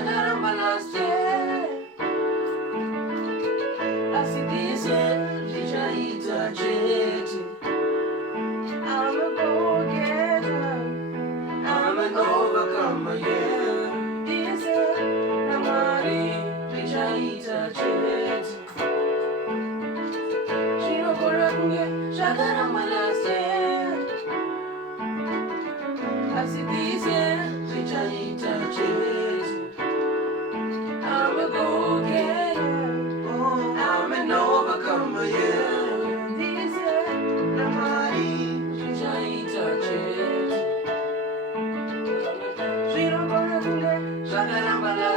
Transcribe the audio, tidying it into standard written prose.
Shakaramba last year. I see this year, zvichaita chetw. I'm a go-getter, I'm an overcomer, yeah. This year, namari zvichaita chetw. Shinokora kunge shakaramba last year. I see this year, zvichaita chetw. I'm a go-getter, I'm an overcomer, yeah. This year, namari zvichaita chetw. Shinokora kunge shakaramba last year.